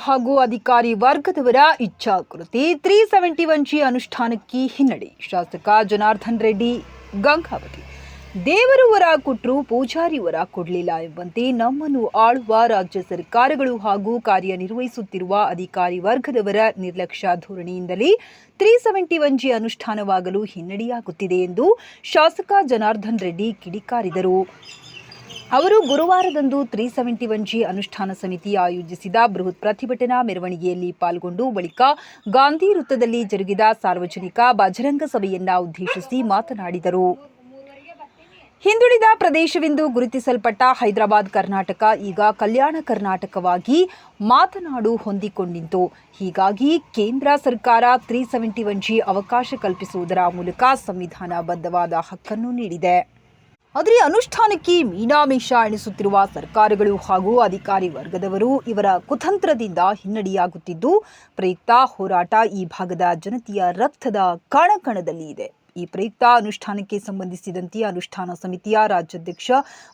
ಹಾಗೂ ಅಧಿಕಾರಿ ವರ್ಗದವರ ಇಚ್ಛಾಕೃತಿ ತ್ರೀ ಸೆವೆಂಟಿ ಒನ್ ಜಿ ಅನುಷ್ಠಾನಕ್ಕೆ ಹಿನ್ನಡೆ. ಶಾಸಕ ಜನಾರ್ದನ್ ರೆಡ್ಡಿ, ಗಂಗಾವತಿ. ದೇವರು ವರ ಕೊಟ್ಟರು ಪೂಜಾರಿ ವರ ಕೊಡಲಿಲ್ಲ ಎಂಬಂತೆ ನಮ್ಮನ್ನು ಆಳುವ ರಾಜ್ಯ ಸರ್ಕಾರಗಳು ಹಾಗೂ ಕಾರ್ಯನಿರ್ವಹಿಸುತ್ತಿರುವ ಅಧಿಕಾರಿ ವರ್ಗದವರ ನಿರ್ಲಕ್ಷ್ಯ ಧೋರಣೆಯಿಂದಲೇ ತ್ರೀ ಸೆವೆಂಟಿ ಒನ್ ಜಿ ಅನುಷ್ಠಾನವಾಗಲು ಹಿನ್ನಡೆಯಾಗುತ್ತಿದೆ ಎಂದು ಶಾಸಕ ಜನಾರ್ದನ್ ರೆಡ್ಡಿ ಕಿಡಿಕಾರಿದರು. ಅವರು ಗುರುವಾರದಂದು ತ್ರೀ ಸೆವೆಂಟಿ ಒನ್ ಜಿ ಅನುಷ್ಠಾನ ಸಮಿತಿ ಆಯೋಜಿಸಿದ ಬೃಹತ್ ಪ್ರತಿಭಟನಾ ಮೆರವಣಿಗೆಯಲ್ಲಿ ಪಾಲ್ಗೊಂಡು ಬಳಿಕ ಗಾಂಧಿ ವೃತ್ತದಲ್ಲಿ ಜರುಗಿದ ಸಾರ್ವಜನಿಕ ಬಜರಂಗ ಸಭೆಯನ್ನ ಉದ್ದೇಶಿಸಿ ಮಾತನಾಡಿದರು. ಹಿಂದುಳಿದ ಪ್ರದೇಶವೆಂದು ಗುರುತಿಸಲ್ಪಟ್ಟ ಹೈದರಾಬಾದ್ ಕರ್ನಾಟಕ ಈಗ ಕಲ್ಯಾಣ ಕರ್ನಾಟಕವಾಗಿ ಮಾತನಾಡು ಹೊಂದಿಕೊಂಡಿತು ಹೀಗಾಗಿ ಕೇಂದ್ರ ಸರ್ಕಾರ ತ್ರೀ ಸೆವೆಂಟಿ ಒನ್ ಜಿ ಅವಕಾಶ ಕಲ್ಪಿಸುವುದರ ಮೂಲಕ ಸಂವಿಧಾನಬದ್ಧವಾದ ಹಕ್ಕನ್ನು ನೀಡಿದೆ. ಆದರೆ ಅನುಷ್ಠಾನಕ್ಕೆ ಮೀನಾಮಿಷ ಎಣಿಸುತ್ತಿರುವ ಸರ್ಕಾರಗಳು ಹಾಗೂ ಅಧಿಕಾರಿ ವರ್ಗದವರು ಇವರ ಕುತಂತ್ರದಿಂದ ಹಿನ್ನಡೆಯಾಗುತ್ತಿದ್ದು, ಪ್ರಯುಕ್ತ ಹೋರಾಟ ಈ ಭಾಗದ ಜನತೆಯ ರಕ್ತದ ಕಣಕಣದಲ್ಲಿ ಇದೆ. ಈ ಪ್ರಯುಕ್ತ ಅನುಷ್ಠಾನಕ್ಕೆ ಸಂಬಂಧಿಸಿದಂತೆ ಅನುಷ್ಠಾನ ಸಮಿತಿಯ ರಾಜ್ಯಾಧ್ಯಕ್ಷ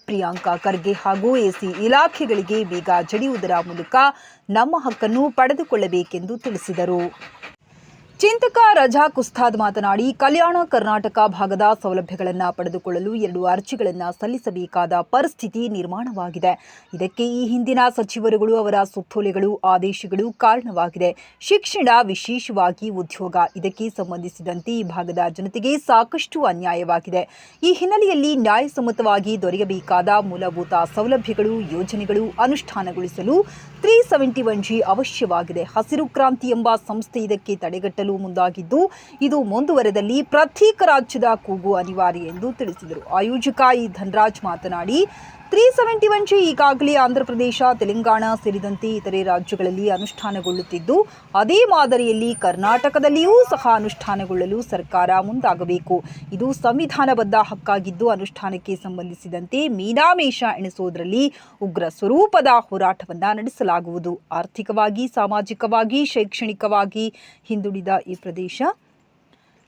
ಪ್ರಿಯಾಂಕಾ ಖರ್ಗೆ ಹಾಗೂ ಎಸಿ ಇಲಾಖೆಗಳಿಗೆ ಬೇಗ ಜಡಿಯುವುದರ ಮೂಲಕ ನಮ್ಮ ಹಕ್ಕನ್ನು ಪಡೆದುಕೊಳ್ಳಬೇಕೆಂದು ತಿಳಿಸಿದರು. ಚಿಂತಕ ರಜಾ ಕುಸ್ತಾದ್ ಮಾತನಾಡಿ, ಕಲ್ಯಾಣ ಕರ್ನಾಟಕ ಭಾಗದ ಸೌಲಭ್ಯಗಳನ್ನು ಪಡೆದುಕೊಳ್ಳಲು ಎರಡು ಅರ್ಜಿಗಳನ್ನು ಸಲ್ಲಿಸಬೇಕಾದ ಪರಿಸ್ಥಿತಿ ನಿರ್ಮಾಣವಾಗಿದೆ. ಇದಕ್ಕೆ ಈ ಹಿಂದಿನ ಸಚಿವರುಗಳು ಅವರ ಸುತ್ತೋಲೆಗಳು, ಆದೇಶಗಳು ಕಾರಣವಾಗಿದೆ. ಶಿಕ್ಷಣ ವಿಶೇಷವಾಗಿ ಉದ್ಯೋಗ, ಇದಕ್ಕೆ ಸಂಬಂಧಿಸಿದಂತೆ ಈ ಭಾಗದ ಜನತೆಗೆ ಸಾಕಷ್ಟು ಅನ್ಯಾಯವಾಗಿದೆ. ಈ ಹಿನ್ನೆಲೆಯಲ್ಲಿ ನ್ಯಾಯಸಮ್ಮತವಾಗಿ ದೊರೆಯಬೇಕಾದ ಮೂಲಭೂತ ಸೌಲಭ್ಯಗಳು, ಯೋಜನೆಗಳು ಅನುಷ್ಠಾನಗೊಳಿಸಲು ತ್ರೀ ಸೆವೆಂಟಿ ಒನ್ ಜಿ ಅವಶ್ಯವಾಗಿದೆ. ಹಸಿರು ಕ್ರಾಂತಿ ಎಂಬ ಸಂಸ್ಥೆ ಇದಕ್ಕೆ ತಡೆಗಟ್ಟಲು ಮುಂದಾಗಿದ್ದು ಇದು ಮುಂದುವರೆದಲ್ಲಿ ಪ್ರತ್ಯೇಕ ರಾಜ್ಯದ ಕೂಗು ಅನಿವಾರ್ಯ ಎಂದು ತಿಳಿಸಿದರು. ಆಯೋಜಕ ಇ ಧನರಾಜ್ ಮಾತನಾಡಿ ತ್ರೀ ಸೆವೆಂಟಿ ಒನ್ ಜಿ ಈಗಾಗಲೇ ಆಂಧ್ರಪ್ರದೇಶ ತೆಲಂಗಾಣ ಸೇರಿದಂತೆ ಇತರೆ ರಾಜ್ಯಗಳಲ್ಲಿ ಅನುಷ್ಠಾನಗೊಳ್ಳುತ್ತಿದ್ದು, ಅದೇ ಮಾದರಿಯಲ್ಲಿ ಕರ್ನಾಟಕದಲ್ಲಿಯೂ ಸಹ ಅನುಷ್ಠಾನಗೊಳ್ಳಲು ಸರ್ಕಾರ ಮುಂದಾಗಬೇಕು. ಇದು ಸಂವಿಧಾನಬದ್ಧ ಹಕ್ಕಾಗಿದ್ದು, ಅನುಷ್ಠಾನಕ್ಕೆ ಸಂಬಂಧಿಸಿದಂತೆ ಮೀನಾಮೇಷ ಎಣಿಸುವುದರಲ್ಲಿ ಉಗ್ರ ಸ್ವರೂಪದ ಹೋರಾಟವನ್ನು ನಡೆಸಲಾಗುವುದು. ಆರ್ಥಿಕವಾಗಿ, ಸಾಮಾಜಿಕವಾಗಿ, ಶೈಕ್ಷಣಿಕವಾಗಿ ಹಿಂದುಳಿದ ಈ ಪ್ರದೇಶ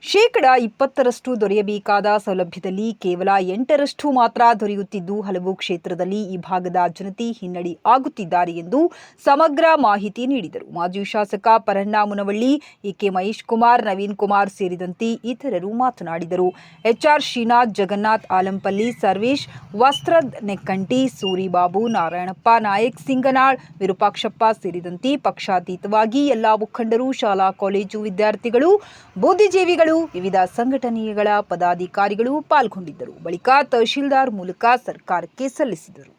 ಶೇಕಡ ಇಪ್ಪತ್ತರಷ್ಟು ದೊರೆಯಬೇಕಾದ ಸೌಲಭ್ಯದಲ್ಲಿ ಕೇವಲ ಎಂಟರಷ್ಟು ಮಾತ್ರ ದೊರೆಯುತ್ತಿದ್ದು, ಹಲವು ಕ್ಷೇತ್ರದಲ್ಲಿ ಈ ಭಾಗದ ಜನತೆ ಹಿನ್ನಡೆ ಆಗುತ್ತಿದ್ದಾರೆ ಎಂದು ಸಮಗ್ರ ಮಾಹಿತಿ ನೀಡಿದರು. ಮಾಜಿ ಶಾಸಕ ಪರಣ್ಣ ಮುನವಳ್ಳಿ, ಎಕೆ ಮಹೇಶ್ ಕುಮಾರ್, ನವೀನ್ ಕುಮಾರ್ ಸೇರಿದಂತೆ ಇತರರು ಮಾತನಾಡಿದರು. ಎಚ್ಆರ್ ಶ್ರೀನಾಥ್, ಜಗನ್ನಾಥ್ ಆಲಂಪಲ್ಲಿ, ಸರ್ವೇಶ್ ವಸ್ತ್ರದ್ ನೆಕ್ಕಂಟಿ, ಸೂರಿಬಾಬು, ನಾರಾಯಣಪ್ಪ ನಾಯಕ್, ಸಿಂಗನಾಳ್, ವಿರೂಪಾಕ್ಷಪ್ಪ ಸೇರಿದಂತೆ ಪಕ್ಷಾತೀತವಾಗಿ ಎಲ್ಲಾ ಮುಖಂಡರು, ಶಾಲಾ, ಕಾಲೇಜು ವಿದ್ಯಾರ್ಥಿಗಳು, ಬುದ್ಧಿಜೀವಿಗಳು ವಿವಿಧ ಸಂಘಟನೆಗಳ ಪದಾಧಿಕಾರಿಗಳು ಪಾಲ್ಗೊಂಡಿದ್ದರು. ಬಳಿಕ ತಹಶೀಲ್ದಾರ್ ಮೂಲಕ ಸರ್ಕಾರಕ್ಕೆ ಸಲ್ಲಿಸಿದರು.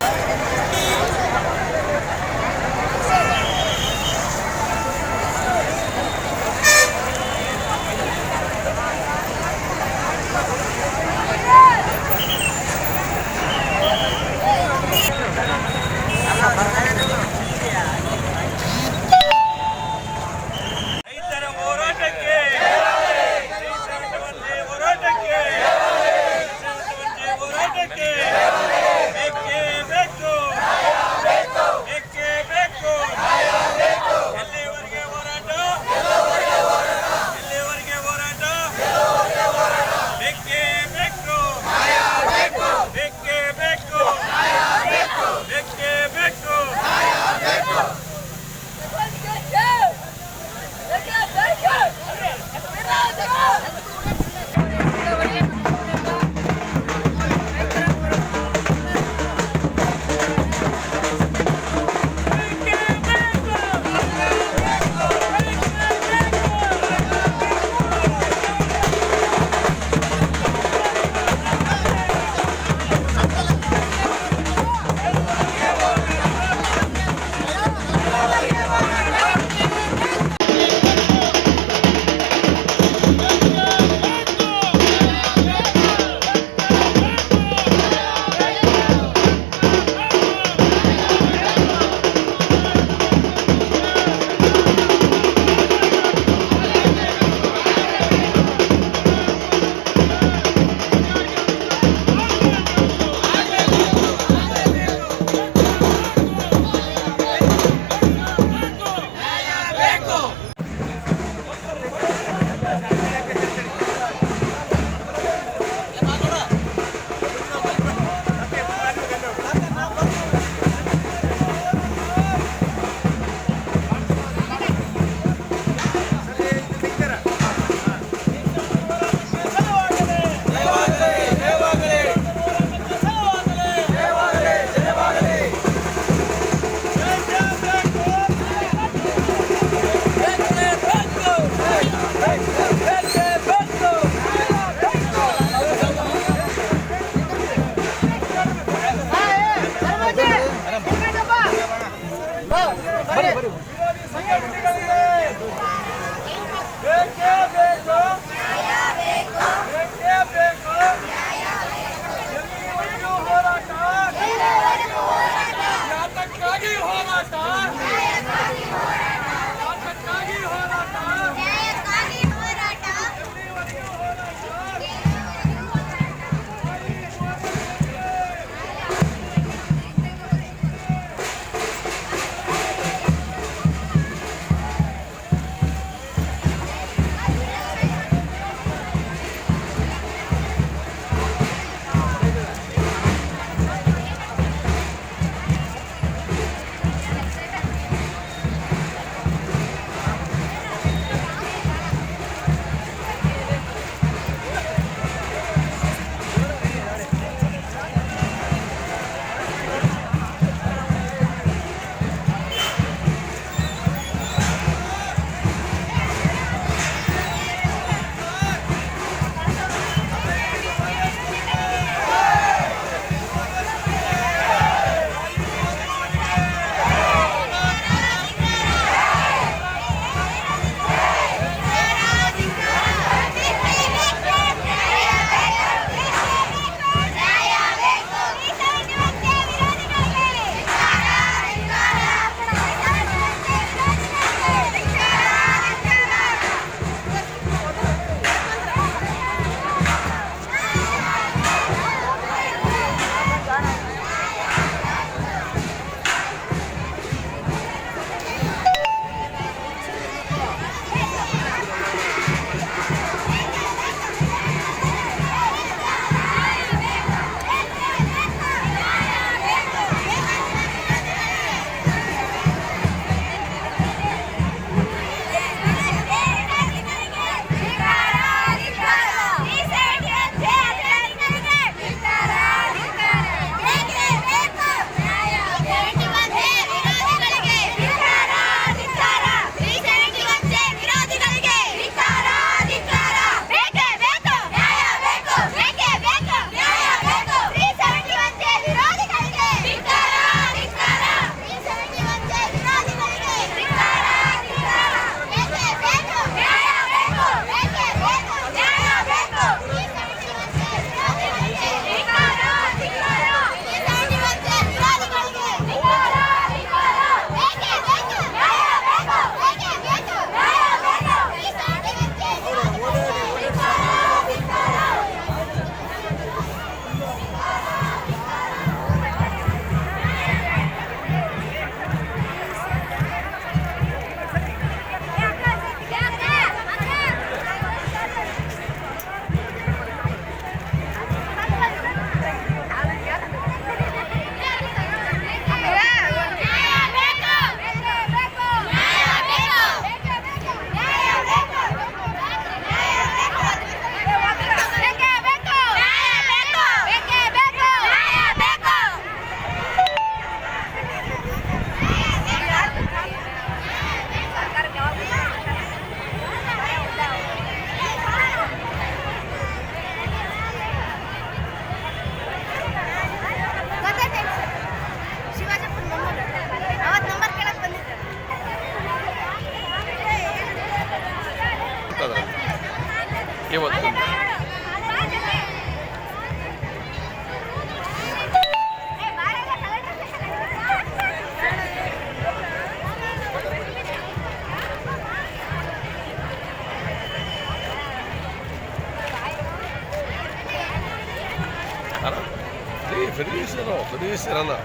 Ali serana.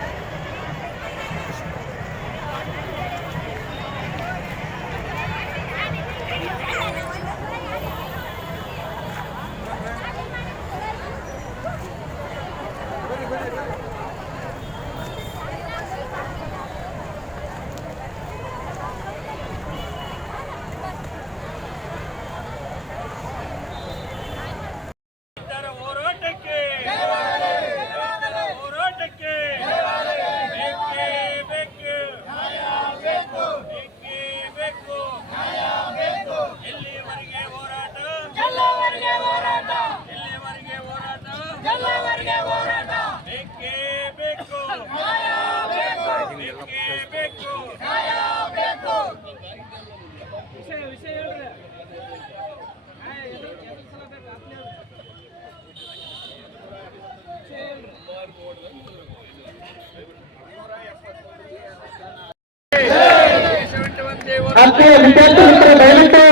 ರಾಷ್ಟ್ರೀಯ ವಿದ್ಯಾರ್ಥಿ ಮಿತ್ರ ದಯವಿಟ್ಟು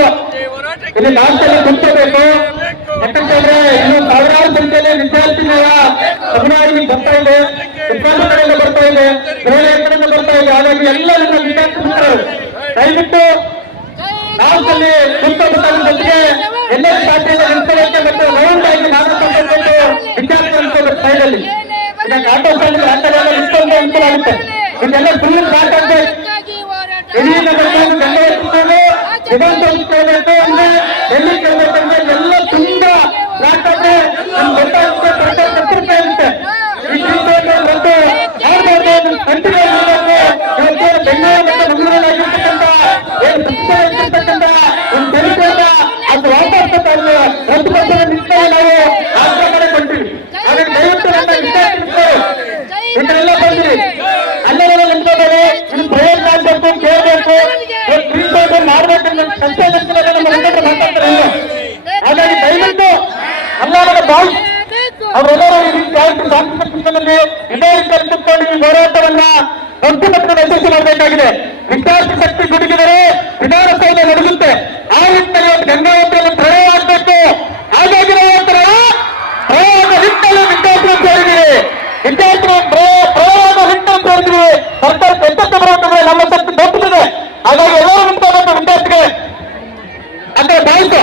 ಇಲ್ಲಿ ಲಾಸ್ಟಲ್ಲಿ ಕುಂತ್ಕೋಬೇಕು. ಯಾಕಂತಂದ್ರೆ ಇನ್ನು ಸಾವಿರಾರು ಸಂಖ್ಯೆಯಲ್ಲಿ ವಿದ್ಯಾರ್ಥಿಗಳ ಸಮುದಾಯ ಇಲ್ಲಿ ಬರ್ತಾ ಇದೆ. ಬರ್ತಾ ಇದೆ. ಕಡೆಯಿಂದ ಬರ್ತಾ ಇದೆ. ಹಾಗಾಗಿ ಎಲ್ಲ ವಿದ್ಯಾರ್ಥಿ ಮಿತ್ರರು, ದಯವಿಟ್ಟು ಲಾಸ್ಟಲ್ಲಿ ಕುಂತ್ಕೋಬೇಕಾದ್ರೆ ಎಲ್ಲ ಸಾಧ್ಯತೆ ನಿಂತ್ಕೊಳ್ಳೋಕೆ ಮತ್ತು ರೌಂಡ್ ಆಗಿ ವಿದ್ಯಾರ್ಥಿಗಳು ಆಟೋ ಆಟೋ ನಿಂತ್ಕೊಂಡು ಅನುಕೂಲ ಆಗುತ್ತೆ ಇದೆಲ್ಲ ಫುಲ್ ಸಾಕಾಗುತ್ತೆ ಹಿರಿಯ ಗಂಟೆಯನ್ನು ಗಂಡ ಎತ್ತಿಕೊಂಡು ವಿಧಾನಸೌಧ ಕೇಳಬೇಕು ಅಂದ್ರೆ ಎಲ್ಲಿ ಕೇಳಬೇಕಂದ್ರೆ ಎಲ್ಲ ತುಂಬಾ ಗೊತ್ತಾಗುತ್ತೆ ಸರ್ಕಾರ ಪತ್ರಿಕೆ ಇರುತ್ತೆ ಈ ಒಂದು ಕಂಟಿನ್ಯೂ ಬೆಂಗಳೂರು ಮತ್ತು ಮಂಗಳೂರಲ್ಲಿ ಆಗಿರ್ತಕ್ಕಂಥ ಏನು ಸಂಸ್ಥೆ ಇರ್ತಕ್ಕಂಥ ಒಂದು ತೆರಿಗೆಯನ್ನ ಅದು ವಾಪಸ್ ತಗೊಂಡು ರದ್ದುಪಡಿಸಿದ ನಿಟ್ಟಿನಲ್ಲಿ ನಾವು ರಾಜ್ಯ ಕಡೆ ಕೊಟ್ಟಿವಿ ಹಾಗಾಗಿ ದಯವಿಟ್ಟು ನನ್ನ ವಿದ್ಯಾರ್ಥಿಗಳು ಇದನ್ನೆಲ್ಲ ಬಂದಿರಿ ಅಲ್ಲೆಲ್ಲ ನಿಂತ್ಕೋಬೇಡಿ ಇದು ಪ್ರಯತ್ನ ಆಗ್ಬೇಕು ಕೇಳಬೇಕು ಕ್ರೀಡೆ ಮಾಡ್ಬೇಕಂತ ಸಂಸ್ಥೆ ನಿಂತಿರೋದು ನಮ್ಮ ಮುಖಂಡರು ಮಾತಾಡ್ತಾರೆ ಇಲ್ಲ ಹಾಗಾಗಿ ದಯವಿಟ್ಟು ಎಲ್ಲರ ಬಾಯಿ ಅವರೆಲ್ಲರೂ ಈ ರೀತಿ ಆಯ್ತು ಸಾಂಸ್ಕೃತಿಕದಲ್ಲಿ ಇದೇ ರೀತಿಯಲ್ಲಿ ಕೂತ್ಕೊಂಡು ಈ ಹೋರಾಟವನ್ನ ಒಟ್ಟುಮಟ್ಟದ ಯಶಸ್ವಿ ಮಾಡಬೇಕಾಗಿದೆ ವಿದ್ಯಾರ್ಥಿ ಶಕ್ತಿ ಗುಡುಗಿದರೆ ವಿಧಾನಸೌಧ ನಡೆಯುತ್ತೆ ಆ ನಿಟ್ಟಿನಲ್ಲಿ ಇವತ್ತು ಗಂಗಾವತಿಯಲ್ಲಿ ಪ್ರಯೋಗ ಆಗಬೇಕು ಹಾಗಾಗಿ ನಾವು ಹೇಳ್ತಾರೆ ಪ್ರಯೋಗ ನಿಟ್ಟಲ್ಲಿ ವಿದ್ಯಾರ್ಥಿಗಳು ಸೇರಿದ್ದೀವಿ ವಿದ್ಯಾರ್ಥಿಗಳು ಪ್ರಯೋಗ ಪ್ರಯೋಗ ನಿಟ್ಟಲ್ಲಿ ಸೇರಿದ್ದೀವಿ ಸರ್ಕಾರ ಎಚ್ಚರಿಕೆ ಬರುವಂತಂದ್ರೆ ನಮ್ಮ ಶಕ್ತಿ ದೊಡ್ಡದಿದೆ ಹಾಗಾಗಿ ಎಲ್ಲರೂ ನಿಂತ್ಕೋಬೇಕು ವಿದ್ಯಾರ್ಥಿಗಳೇ ಅಂದ್ರೆ ಬಾಯ್ಸು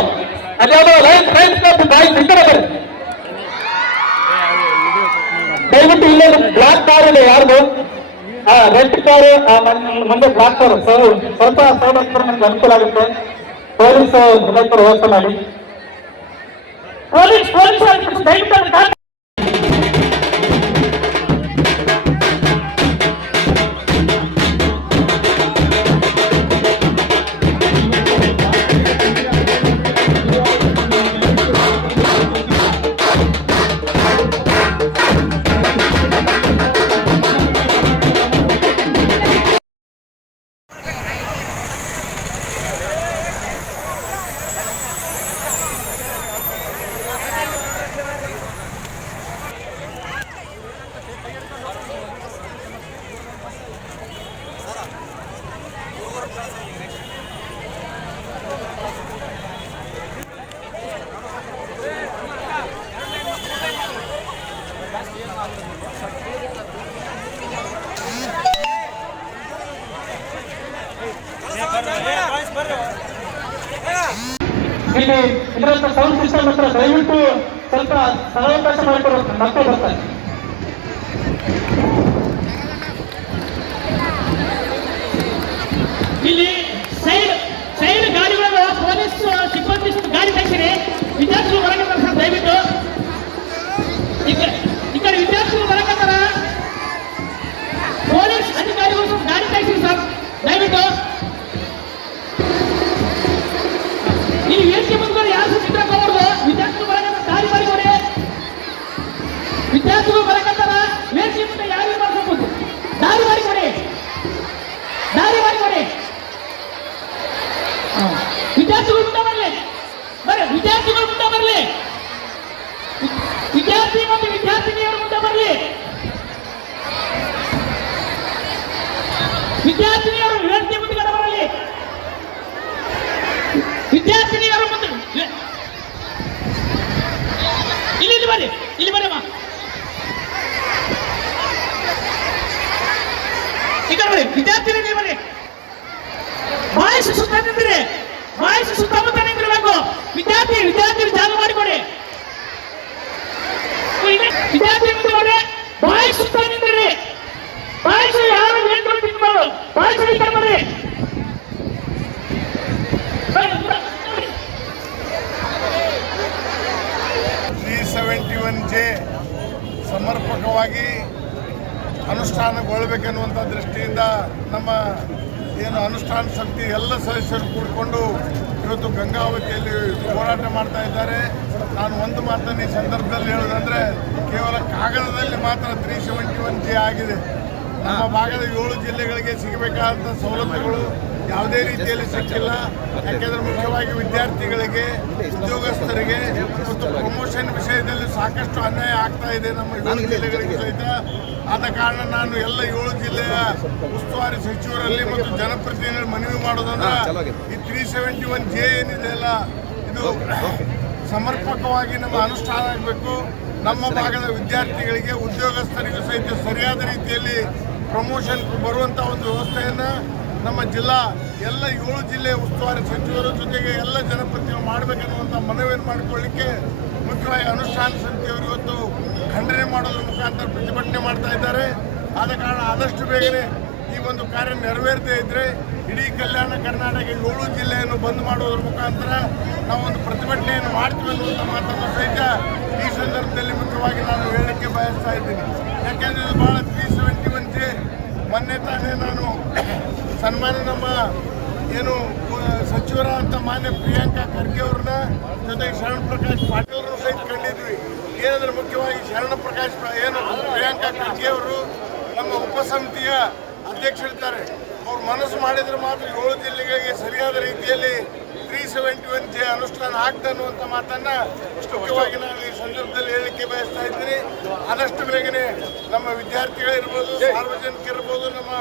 ಅದ್ಯಾವುದೋ ಲೈನ್ಸ್ ಲೈನ್ಸ್ ಕ್ಲಬ್ ಬಾಯ್ಸ್ ಈ ಕಡೆ ಬರ್ರಿ ದಯವಿಟ್ಟು ಇಲ್ಲೇ ಬ್ಲಾಕ್ ಕಾರ್ ಇದೆ ಯಾರ್ದು? ಆ ರೆಡ್ ಕಾರ್ ಮುಂದೆ ಬ್ಲಾಕ್ ಕಾರ್ ಸ್ವಲ್ಪ ಸೌಲಭ್ಯ ನಮ್ಗೆ ಅನುಕೂಲ ಆಗುತ್ತೆ. ಪೊಲೀಸ್ ಹೋಗ್ತಾ ಮಾಡಿ ಪೊಲೀಸ್ ಪೊಲೀಸ್ ದಯವಿಟ್ಟು ಇಲ್ಲಿ ಇದರಂತ ಸೌಂಡ್ ಸಿಸ್ಟಮ್ ಹತ್ರ ದಯವಿಟ್ಟು ಸ್ವಲ್ಪ ಸ್ಥಳಾವಕಾಶ ಮಾಡಿಕೊಡ್ಬೇಕು ಮಕ್ಕಳು ಬರ್ತಾರೆ. ವಿದ್ಯಾರ್ಥಿನಿಯರು ವೇದಿಕೆ ಮುಂದೆ ಬರಲಿ ವಿದ್ಯಾರ್ಥಿನಿಯರು ಮುಂದೆ. ಇಲ್ಲಿ ಇಲ್ಲಿ ಬರ್ರಿ ಇಲ್ಲಿ ಬರ್ರಿ ಈಗ ಬರಿ ವಿದ್ಯಾರ್ಥಿನಿ ಬರ್ರಿ. ಬಾಯಿಸ್ ಸುತ್ತ ನಿಂತಿರಿ. ಬಾಯಿಸ್ ಸುತ್ತಮುತ್ತ ನಿಂತಿರಬೇಕು. ವಿದ್ಯಾರ್ಥಿ ವಿದ್ಯಾರ್ಥಿ ಜಾಗ ಮಾಡಿಕೊಡಿ. ವಿದ್ಯಾರ್ಥಿ ಮುಂದೆ ಬಾಯಿಸ್ ಸುತ್ತ ನಿಂತಿರಿ ಬಾಯಿಸ್ ಯಾರು ಹೇಳ್ಕೊಂಡು ನಿಂತ್ಕೊಳ್ಳು ಬಾಯಿಸ್ ಈ ಕಡೆ ಬರ್ರಿ ಬರ್ರಿ, ಬರ್ರಿ. ತ್ರೀ ಸೆವೆಂಟಿ ಒನ್ ಜೆ ಸಮರ್ಪಕವಾಗಿ ಅನುಷ್ಠಾನಗೊಳ್ಬೇಕೆನ್ನುವಂಥ ದೃಷ್ಟಿಯಿಂದ ನಮ್ಮ ಏನು ಅನುಷ್ಠಾನ ಶಕ್ತಿ ಎಲ್ಲ ಸದಸ್ಯರು ಕೂಡಿಕೊಂಡು ಇವತ್ತು ಗಂಗಾವತಿಯಲ್ಲಿ ಹೋರಾಟ ಮಾಡ್ತಾ ಇದ್ದಾರೆ. ನಾನು ಒಂದು ಮಾತನ್ನು ಈ ಸಂದರ್ಭದಲ್ಲಿ ಹೇಳೋದಂದರೆ ಕೇವಲ ಕಾಗದದಲ್ಲಿ ಮಾತ್ರ ತ್ರೀ ಸೆವೆಂಟಿ ಒನ್ ಜೆ ಆಗಿದೆ. ನಮ್ಮ ಭಾಗದ ಏಳು ಜಿಲ್ಲೆಗಳಿಗೆ ಸಿಗಬೇಕಾದಂಥ ಸೌಲಭ್ಯಗಳು ಯಾವುದೇ ರೀತಿಯಲ್ಲಿ ಸಿಕ್ಕಿಲ್ಲ. ಯಾಕೆಂದ್ರೆ ಮುಖ್ಯವಾಗಿ ವಿದ್ಯಾರ್ಥಿಗಳಿಗೆ ಉದ್ಯೋಗಸ್ಥರಿಗೆ ಮತ್ತು ಪ್ರಮೋಷನ್ ವಿಷಯದಲ್ಲಿ ಸಾಕಷ್ಟು ಅನ್ಯಾಯ ಆಗ್ತಾ ಇದೆ ನಮ್ಮ ಏಳು ಜಿಲ್ಲೆಗಳಿಗೆ ಸಹಿತ. ಆದ ಕಾರಣ ನಾನು ಎಲ್ಲ ಏಳು ಜಿಲ್ಲೆಯ ಉಸ್ತುವಾರಿ ಸಚಿವರಲ್ಲಿ ಮತ್ತು ಜನಪ್ರತಿನಿಧಿಗಳು ಮನವಿ ಮಾಡೋದಂದ್ರೆ ಈ ತ್ರೀ ಸೆವೆಂಟಿ ಒನ್ ಜೆ ಏನಿದೆ ಅಲ್ಲ ಇದು ಸಮರ್ಪಕವಾಗಿ ನಮ್ಮ ಅನುಷ್ಠಾನ ಆಗಬೇಕು. ನಮ್ಮ ಭಾಗದ ವಿದ್ಯಾರ್ಥಿಗಳಿಗೆ ಉದ್ಯೋಗಸ್ಥರಿಗೂ ಸಹಿತ ಸರಿಯಾದ ರೀತಿಯಲ್ಲಿ ಪ್ರಮೋಷನ್ ಬರುವಂಥ ಒಂದು ವ್ಯವಸ್ಥೆಯನ್ನು ನಮ್ಮ ಜಿಲ್ಲಾ ಎಲ್ಲ ಏಳು ಜಿಲ್ಲೆಯ ಉಸ್ತುವಾರಿ ಸಚಿವರ ಜೊತೆಗೆ ಎಲ್ಲ ಜನಪ್ರತಿನಿಧಿಗಳು ಮಾಡಬೇಕನ್ನುವಂಥ ಮನವಿಯನ್ನು ಮಾಡಿಕೊಳ್ಳಿಕ್ಕೆ ಮುಖ್ಯವಾಗಿ ಅನುಷ್ಠಾನ ಸಮಿತಿಯವರು ಇವತ್ತು ಖಂಡನೆ ಮಾಡೋದ್ರ ಮುಖಾಂತರ ಪ್ರತಿಭಟನೆ ಮಾಡ್ತಾ ಇದ್ದಾರೆ. ಆದ ಕಾರಣ ಆದಷ್ಟು ಬೇಗನೆ ಈ ಒಂದು ಕಾರ್ಯ ನೆರವೇರದೇ ಇದ್ರೆ ಇಡೀ ಕಲ್ಯಾಣ ಕರ್ನಾಟಕ ಏಳು ಜಿಲ್ಲೆಯನ್ನು ಬಂದ್ ಮಾಡೋದ್ರ ಮುಖಾಂತರ ನಾವು ಒಂದು ಪ್ರತಿಭಟನೆಯನ್ನು ಮಾಡ್ತೀವಿ ಅನ್ನುವಂಥ ಮಾತನ್ನು ಸಹಿತ ಈ ಸಂದರ್ಭದಲ್ಲಿ ಮುಖ್ಯವಾಗಿ ನಾನು ಹೇಳಕ್ಕೆ ಬಯಸ್ತಾ ಇದ್ದೀನಿ. ಯಾಕೆಂದ್ರೆ ಇದು ಜೆ ಮೊನ್ನೆ ನಾನು. ಸನ್ಮಾನ ನಮ್ಮ ಏನು ಸಚಿವರ ಅಂತ ಮಾನ್ಯ ಪ್ರಿಯಾಂಕಾ ಖರ್ಗೆ ಅವ್ರನ್ನ, ಜೊತೆಗೆ ಶರಣ ಪ್ರಕಾಶ್ ಪಾಟೀಲ್ ಸಹಿತ ಕಂಡಿದ್ವಿ. ಏನಂದ್ರೆ ಮುಖ್ಯವಾಗಿ ಶರಣ ಪ್ರಕಾಶ್ ಪ್ರ- ಏನು, ಪ್ರಿಯಾಂಕಾ ಖರ್ಗೆ ಅವರು ನಮ್ಮ ಉಪಸಮಿತಿಯ ಅಧ್ಯಕ್ಷರಿದ್ದಾರೆ. ಅವ್ರು ಮನಸ್ಸು ಮಾಡಿದ್ರೆ ಮಾತ್ರ ಏಳು ಜಿಲ್ಲೆಗಳಿಗೆ ಸರಿಯಾದ ರೀತಿಯಲ್ಲಿ ಸೆವೆಂಟಿ ಒನ್ ಜೆ ಅನುಷ್ಠಾನ ಆಗ್ತಾ ಅನ್ನುವಂಥ ಮಾತನ್ನ ಮುಖ್ಯವಾಗಿ ನಾನು ಈ ಸಂದರ್ಭದಲ್ಲಿ ಹೇಳಲಿಕ್ಕೆ ಬಯಸ್ತಾ ಇದ್ದೀನಿ. ಆದಷ್ಟು ಬೇಗನೆ ನಮ್ಮ ವಿದ್ಯಾರ್ಥಿಗಳಿರ್ಬೋದು ಸಾರ್ವಜನಿಕರಿರ್ಬೋದು ನಮ್ಮ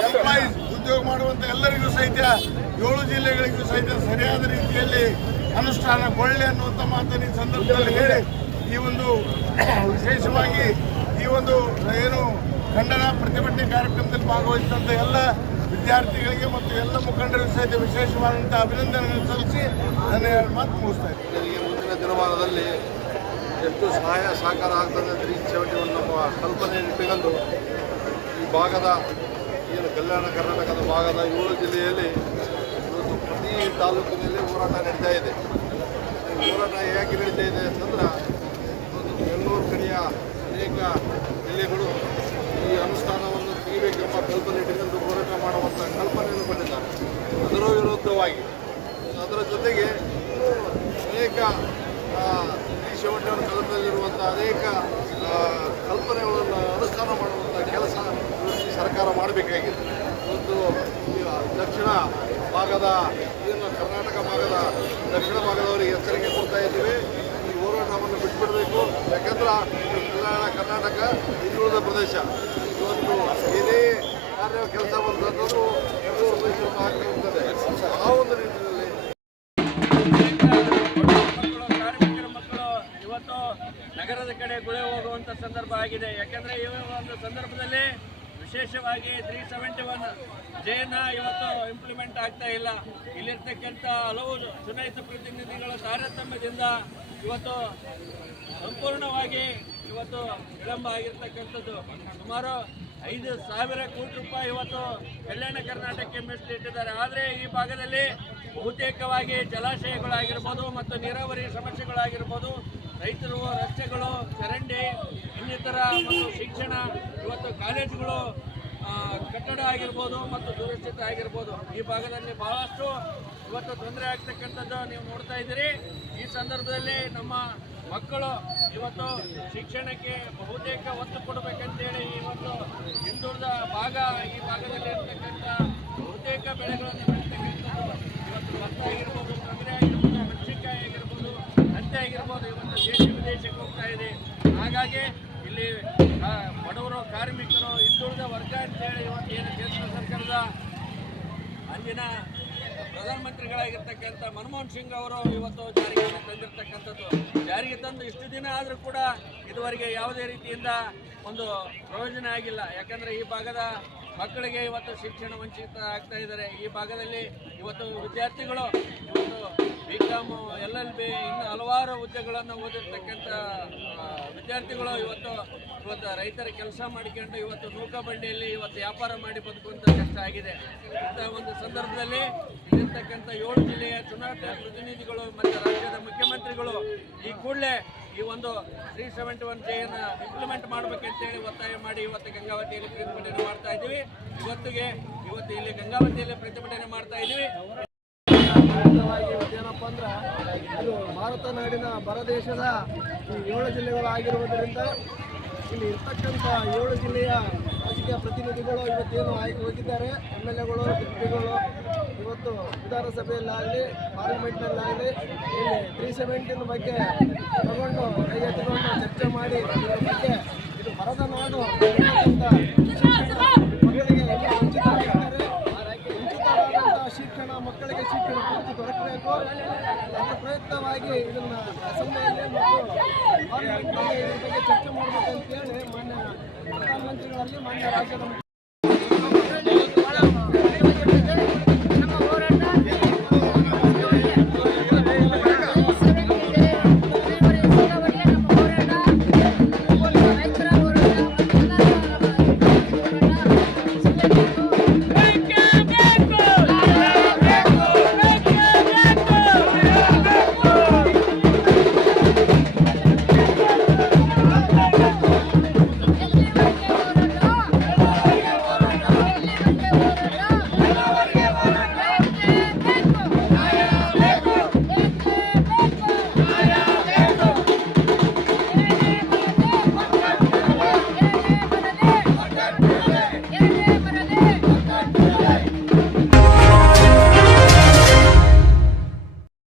ಎಂಪ್ಲಾಯೀಸ್ ಉದ್ಯೋಗ ಮಾಡುವಂಥ ಎಲ್ಲರಿಗೂ ಸಹಿತ ಏಳು ಜಿಲ್ಲೆಗಳಿಗೂ ಸಹಿತ ಸರಿಯಾದ ರೀತಿಯಲ್ಲಿ ಅನುಷ್ಠಾನಗೊಳ್ಳಿ ಅನ್ನುವಂಥ ಮಾತನ್ನು ಈ ಸಂದರ್ಭದಲ್ಲಿ ಹೇಳಿ ಈ ಒಂದು ವಿಶೇಷವಾಗಿ ಈ ಒಂದು ಏನು ಖಂಡನ ಪ್ರತಿಭಟನೆ ಕಾರ್ಯಕ್ರಮದಲ್ಲಿ ಭಾಗವಹಿಸಿದಂಥ ಎಲ್ಲ ವಿದ್ಯಾರ್ಥಿಗಳಿಗೆ ಮತ್ತು ಎಲ್ಲ ಮುಖಂಡರಿಗೂ ಸಹಿತ ವಿಶೇಷವಾದಂಥ ಅಭಿನಂದನೆಗಳನ್ನು ಸಲ್ಲಿಸಿ ನನ್ನ ಮಾತು ಮುಗಿಸ್ತಾ ಇದ್ದೀನಿ. ಮುಂದಿನ ದಿನಮಾನದಲ್ಲಿ ಎಷ್ಟು ಸಹಾಯ ಸಹಕಾರ ಆಗ್ತದೆ ತ್ರೀ ಸೆವೆಂಟಿ ಒನ್ ನಮ್ಮ ಕಲ್ಪನೆಯನ್ನು ಇಟ್ಟುಕೊಂಡು ಈ ಭಾಗದ ಏನು ಕಲ್ಯಾಣ ಕರ್ನಾಟಕದ ಭಾಗದ ಏಳು ಜಿಲ್ಲೆಯಲ್ಲಿ ಇವತ್ತು ಪ್ರತಿ ತಾಲೂಕಿನಲ್ಲಿ ಹೋರಾಟ ನಡೀತಾ ಇದೆ. ಹೋರಾಟ ಯಾಕೆ ನಡೀತಾ ಇದೆ ಅಂತಂದ್ರೆ, ಇವತ್ತು ಬೆಂಗಳೂರು ಕಡೆಯ ಅನೇಕ ಜಿಲ್ಲೆಗಳು ತೆಗಿಬೇಕೆಂಬ ಕಲ್ಪನೆ ಇಟ್ಟುಕೊಂಡು ಹೋರಾಟ ಮಾಡುವಂಥ ಕಲ್ಪನೆಯನ್ನು ಕೊಟ್ಟಿದ್ದಾರೆ ಅದರ ವಿರುದ್ಧವಾಗಿ, ಅದರ ಜೊತೆಗೆ ಅನೇಕ ಈ ಶಿವಣ್ಣವರ ಕಾಲದಲ್ಲಿರುವಂಥ ಅನೇಕ ಕಲ್ಪನೆಗಳನ್ನು ಅನುಷ್ಠಾನ ಮಾಡುವಂಥ ಕೆಲಸ ಸರ್ಕಾರ ಮಾಡಬೇಕಾಗಿದೆ. ಒಂದು ದಕ್ಷಿಣ ಭಾಗದ ಏನು ಕರ್ನಾಟಕ ಭಾಗದ ದಕ್ಷಿಣ ಭಾಗದವರಿಗೆ ಎಚ್ಚರಿಕೆ ಕೊಡ್ತಾ ಇದ್ದೀವಿ. ಈ ಹೋರಾಟವನ್ನು ಬಿಟ್ಟುಬಿಡಬೇಕು ಯಾಕಂದ್ರೆ ಕರ್ನಾಟಕ ಹಿಂದುಳಿದ ಪ್ರದೇಶ ಏನೇ ಕಾರ್ಯ ಕೆಲಸ ಹೋಗ್ತದೆ ಆ ಒಂದು ಇವತ್ತು ನಗರದ ಕಡೆ ಗುಳೆ ಹೋಗುವಂತ ಸಂದರ್ಭ ಆಗಿದೆ. ಯಾಕಂದ್ರೆ ಈ ಒಂದು ಸಂದರ್ಭದಲ್ಲಿ ವಿಶೇಷವಾಗಿ ತ್ರೀ ಸೆವೆಂಟಿ ಒನ್ ಜೇನ ಇವತ್ತು ಇಂಪ್ಲಿಮೆಂಟ್ ಆಗ್ತಾ ಇಲ್ಲ. ಇಲ್ಲಿರ್ತಕ್ಕಂಥ ಹಲವು ಚುನಾಯಿತ ಪ್ರತಿನಿಧಿಗಳ ತಾರತಮ್ಯದಿಂದ ಇವತ್ತು ಸಂಪೂರ್ಣವಾಗಿ ಇವತ್ತು ವಿಳಂಬ ಆಗಿರ್ತಕ್ಕಂಥದ್ದು. ಸುಮಾರು ಐದು ಸಾವಿರ ಕೋಟಿ ರೂಪಾಯಿ ಇವತ್ತು ಕಲ್ಯಾಣ ಕರ್ನಾಟಕಕ್ಕೆ ಮೀಸಲಿಟ್ಟಿದ್ದಾರೆ ಆದರೆ ಈ ಭಾಗದಲ್ಲಿ ಬಹುತೇಕವಾಗಿ ಜಲಾಶಯಗಳಾಗಿರ್ಬೋದು ಮತ್ತು ನೀರಾವರಿ ಸಮಸ್ಯೆಗಳಾಗಿರ್ಬೋದು, ರೈತರು ರಸ್ತೆಗಳು, ಚರಂಡಿ, ಇನ್ನಿತರ ಮತ್ತು ಶಿಕ್ಷಣ, ಇವತ್ತು ಕಾಲೇಜುಗಳು ಕಟ್ಟಡ ಆಗಿರ್ಬೋದು ಮತ್ತು ದುರಸ್ಥಿತ ಆಗಿರ್ಬೋದು. ಈ ಭಾಗದಲ್ಲಿ ಬಹಳಷ್ಟು ಇವತ್ತು ತೊಂದರೆ ಆಗ್ತಕ್ಕಂಥದ್ದು ನೀವು ನೋಡ್ತಾ ಇದ್ದೀರಿ. ಈ ಸಂದರ್ಭದಲ್ಲಿ ನಮ್ಮ ಮಕ್ಕಳು ಇವತ್ತು ಶಿಕ್ಷಣಕ್ಕೆ ಬಹುತೇಕ ಒತ್ತು ಕೊಡಬೇಕಂತೇಳಿ ಇವತ್ತು ಹಿಂದುಳಿದ ಭಾಗ ಈ ಭಾಗದಲ್ಲಿ ಇರ್ತಕ್ಕಂಥ ಬಹುತೇಕ ಬೆಳೆಗಳನ್ನು ಬೆಳೀತಕ್ಕಂಥದ್ದು ಇವತ್ತು ಭತ್ತ ಆಗಿರ್ಬೋದು, ತೊಂದರೆ ಆಗಿರ್ಬೋದು, ಮೆಣಸಿನಕಾಯಿ ಆಗಿರ್ಬೋದು, ಹತ್ತಿ ಆಗಿರ್ಬೋದು ಹಾಗಾಗಿ ಇಲ್ಲಿ ಬಡವರು, ಕಾರ್ಮಿಕರು, ಹಿಂದುಳಿದ ವರ್ಗ ಅಂತೇಳಿ ಇವತ್ತು ಏನು ಕೇಂದ್ರ ಸರ್ಕಾರದ ಅಂದಿನ ಪ್ರಧಾನಮಂತ್ರಿಗಳಾಗಿರ್ತಕ್ಕಂಥ ಮನಮೋಹನ್ ಸಿಂಗ್ ಅವರು ಇವತ್ತು ಜಾರಿಗೆ ತಂದಿರತಕ್ಕಂಥದ್ದು. ಜಾರಿಗೆ ತಂದು ಇಷ್ಟು ದಿನ ಆದರೂ ಕೂಡ ಇದುವರೆಗೆ ಯಾವುದೇ ರೀತಿಯಿಂದ ಒಂದು ಪ್ರಯೋಜನ ಆಗಿಲ್ಲ. ಯಾಕಂದರೆ ಈ ಭಾಗದ ಮಕ್ಕಳಿಗೆ ಇವತ್ತು ಶಿಕ್ಷಣ ವಂಚಿತ ಆಗ್ತಾ ಇದ್ದಾರೆ. ಈ ಭಾಗದಲ್ಲಿ ಇವತ್ತು ವಿದ್ಯಾರ್ಥಿಗಳು ಇವತ್ತು B com L L B ಇನ್ನು ಹಲವಾರು ಹುದ್ದೆಗಳನ್ನು ಓದಿರ್ತಕ್ಕಂಥ ವಿದ್ಯಾರ್ಥಿಗಳು ಇವತ್ತು ಇವತ್ತು ರೈತರ ಕೆಲಸ ಮಾಡಿಕೊಂಡು ಇವತ್ತು ನೂಕ ಬಂಡಿಯಲ್ಲಿ ಇವತ್ತು ವ್ಯಾಪಾರ ಮಾಡಿ ಬದುಕುವಂಥ ಕಷ್ಟ ಆಗಿದೆ. ಇಂಥ ಒಂದು ಸಂದರ್ಭದಲ್ಲಿ ಇಲ್ಲಿರ್ತಕ್ಕಂಥ ಏಳು ಜಿಲ್ಲೆಯ ಚುನಾಯಿತ ಪ್ರತಿನಿಧಿಗಳು ಮತ್ತು ರಾಜ್ಯದ ಮುಖ್ಯಮಂತ್ರಿಗಳು ಈ ಕೂಡಲೇ ಈ ಒಂದು ತ್ರೀ ಸೆವೆಂಟಿ ಒನ್ ಜೆಯನ್ನು ಇಂಪ್ಲಿಮೆಂಟ್ ಮಾಡಬೇಕಂತೇಳಿ ಒತ್ತಾಯ ಮಾಡಿ ಇವತ್ತು ಗಂಗಾವತಿಯಲ್ಲಿ ಪ್ರತಿಭಟನೆ ಮಾಡ್ತಾ ಇದ್ದೀವಿ. ಇವತ್ತಿಗೆ ಇವತ್ತು ಇಲ್ಲಿ ಗಂಗಾವತಿಯಲ್ಲಿ ಪ್ರತಿಭಟನೆ ಮಾಡ್ತಾ ಇದ್ದೀವಿ. ಮುಖ್ಯವಾಗಿ ಅಂದ್ರೆ, ಇದು ಭಾರತ ನಾಡಿನ ಬರದೇಶದ ಈ ಏಳು ಜಿಲ್ಲೆಗಳು ಆಗಿರುವುದರಿಂದ ಇಲ್ಲಿ ಇರ್ತಕ್ಕಂಥ ಏಳು ಜಿಲ್ಲೆಯ ರಾಜಕೀಯ ಪ್ರತಿನಿಧಿಗಳು ಇವತ್ತೇನು ಆಯ್ಕೆ ಹೋಗಿದ್ದಾರೆ. ಎಂ ಎಲ್ ಎಗಳು ಎಂಪಿಗಳು ಇವತ್ತು ವಿಧಾನಸಭೆಯಲ್ಲಾಗಲಿ, ಪಾರ್ಲಿಮೆಂಟ್ನಲ್ಲಾಗಲಿ ಇಲ್ಲಿ ತ್ರೀ ಸೆವೆಂಟಿನ ಬಗ್ಗೆ ತಗೊಂಡು, ಕೈಗೆತ್ತಿಕೊಂಡು ಚರ್ಚೆ ಮಾಡಿ, ಇದರ ಬಗ್ಗೆ ಇದು ಬರದ ನಾಡು ಶಿಕ್ಷಣ ಪೂರ್ತಿ ಇದನ್ನು ಅಸೆಂಬ್ಲಿಯಲ್ಲಿ ಮತ್ತು ಚರ್ಚೆ ಮಾಡಬೇಕಂತೇಳಿ ಮಾನ್ಯ ಪ್ರಧಾನಮಂತ್ರಿಗಳಲ್ಲಿ ಮಾನ್ಯ ರಾಜ್ಯದ